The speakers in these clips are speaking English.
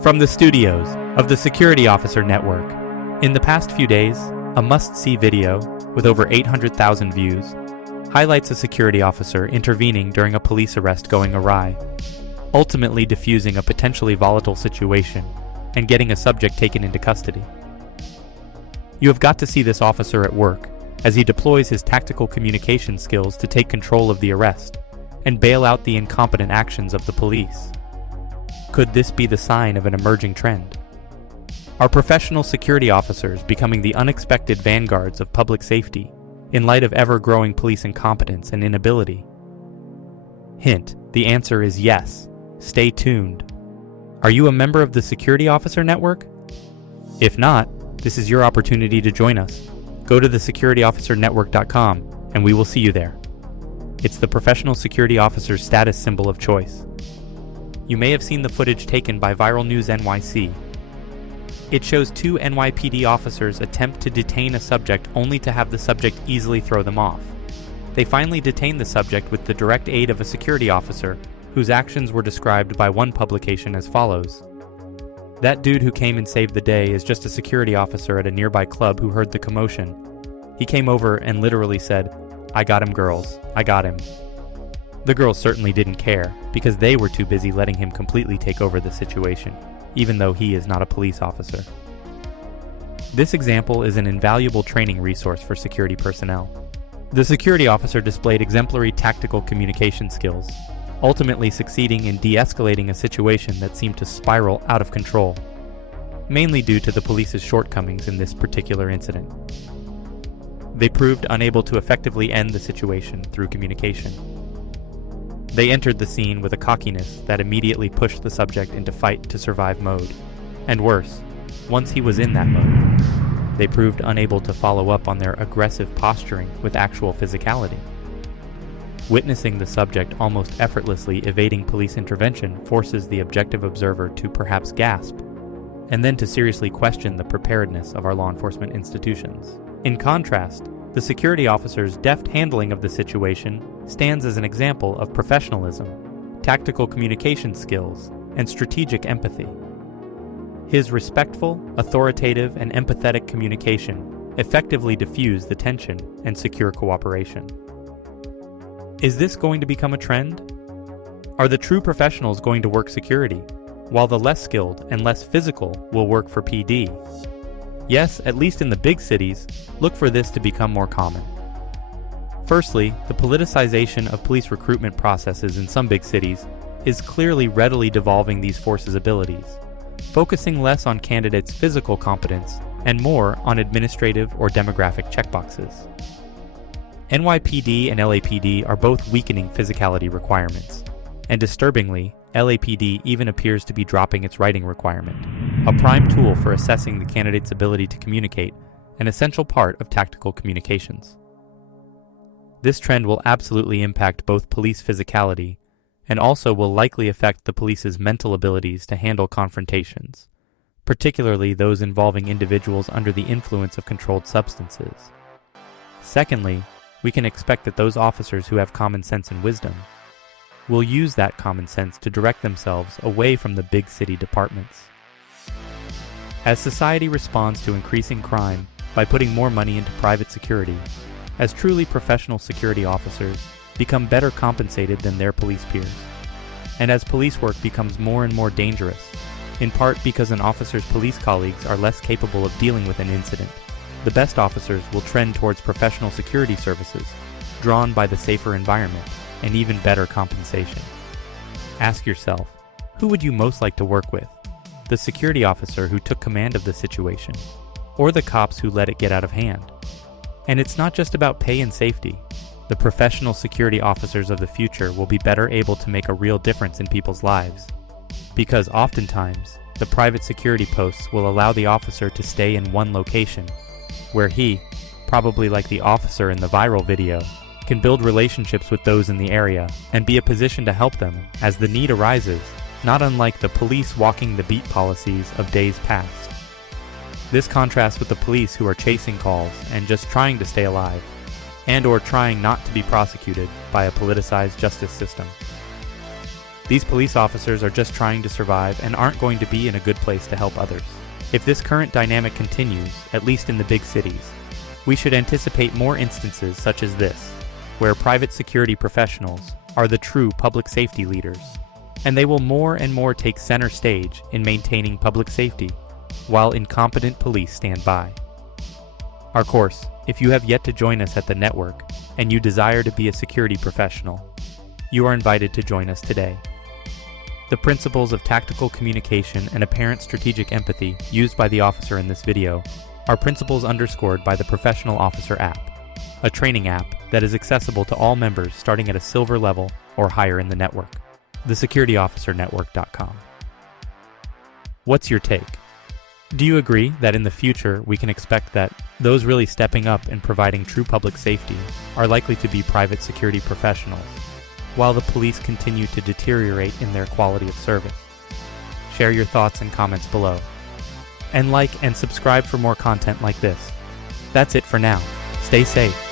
From the studios of the Security Officer Network, in the past few days, a must-see video with over 800,000 views highlights a security officer intervening during a police arrest going awry, ultimately diffusing a potentially volatile situation and getting a subject taken into custody. You have got to see this officer at work as he deploys his tactical communication skills to take control of the arrest and bail out the incompetent actions of the police. Could this be the sign of an emerging trend? Are professional security officers becoming the unexpected vanguards of public safety in light of ever-growing police incompetence and inability? Hint, the answer is yes. Stay tuned. Are you a member of the Security Officer Network? If not, this is your opportunity to join us. Go to thesecurityofficernetwork.com and we will see you there. It's the professional security officer's status symbol of choice. You may have seen the footage taken by Viral News NYC. It shows two NYPD officers attempt to detain a subject only to have the subject easily throw them off. They finally detain the subject with the direct aid of a security officer whose actions were described by one publication as follows. That dude who came and saved the day is just a security officer at a nearby club who heard the commotion. He came over and literally said, "I got him, girls. I got him." The girls certainly didn't care because they were too busy letting him completely take over the situation, even though he is not a police officer. This example is an invaluable training resource for security personnel. The security officer displayed exemplary tactical communication skills, ultimately succeeding in de-escalating a situation that seemed to spiral out of control, mainly due to the police's shortcomings in this particular incident. They proved unable to effectively end the situation through communication. They entered the scene with a cockiness that immediately pushed the subject into fight-to-survive mode. And worse, once he was in that mode, they proved unable to follow up on their aggressive posturing with actual physicality. Witnessing the subject almost effortlessly evading police intervention forces the objective observer to perhaps gasp, and then to seriously question the preparedness of our law enforcement institutions. In contrast, the security officer's deft handling of the situation stands as an example of professionalism, tactical communication skills, and strategic empathy. His respectful, authoritative, and empathetic communication effectively diffused the tension and secure cooperation. Is this going to become a trend? Are the true professionals going to work security, while the less skilled and less physical will work for PD? Yes, at least in the big cities, look for this to become more common. Firstly, the politicization of police recruitment processes in some big cities is clearly readily devolving these forces' abilities, focusing less on candidates' physical competence and more on administrative or demographic checkboxes. NYPD and LAPD are both weakening physicality requirements, and disturbingly, LAPD even appears to be dropping its writing requirement, a prime tool for assessing the candidate's ability to communicate, an essential part of tactical communications. This trend will absolutely impact both police physicality and also will likely affect the police's mental abilities to handle confrontations, particularly those involving individuals under the influence of controlled substances. Secondly, we can expect that those officers who have common sense and wisdom will use that common sense to direct themselves away from the big city departments. As society responds to increasing crime by putting more money into private security, as truly professional security officers become better compensated than their police peers, and as police work becomes more and more dangerous, in part because an officer's police colleagues are less capable of dealing with an incident, the best officers will trend towards professional security services, drawn by the safer environment and even better compensation. Ask yourself, who would you most like to work with? The security officer who took command of the situation, or the cops who let it get out of hand? And it's not just about pay and safety. The professional security officers of the future will be better able to make a real difference in people's lives, because oftentimes, the private security posts will allow the officer to stay in one location, where he, probably like the officer in the viral video, can build relationships with those in the area and be a position to help them as the need arises, not unlike the police walking the beat policies of days past. This contrasts with the police who are chasing calls and just trying to stay alive, and or trying not to be prosecuted by a politicized justice system. These police officers are just trying to survive and aren't going to be in a good place to help others. If this current dynamic continues, at least in the big cities, we should anticipate more instances such as this, where private security professionals are the true public safety leaders, and they will more and more take center stage in maintaining public safety, while incompetent police stand by. Of course, if you have yet to join us at the network, and you desire to be a security professional, you are invited to join us today. The principles of tactical communication and apparent strategic empathy used by the officer in this video are principles underscored by the Professional Officer app, a training app that is accessible to all members starting at a silver level or higher in the network. TheSecurityOfficerNetwork.com. What's your take? Do you agree that in the future we can expect that those really stepping up and providing true public safety are likely to be private security professionals, while the police continue to deteriorate in their quality of service? Share your thoughts and comments below. And like and subscribe for more content like this. That's it for now. Stay safe.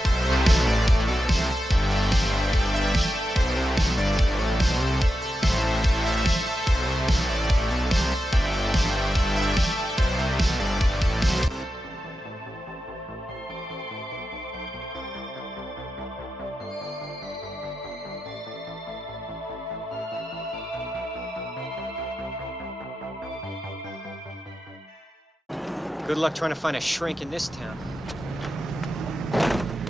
Good luck trying to find a shrink in this town.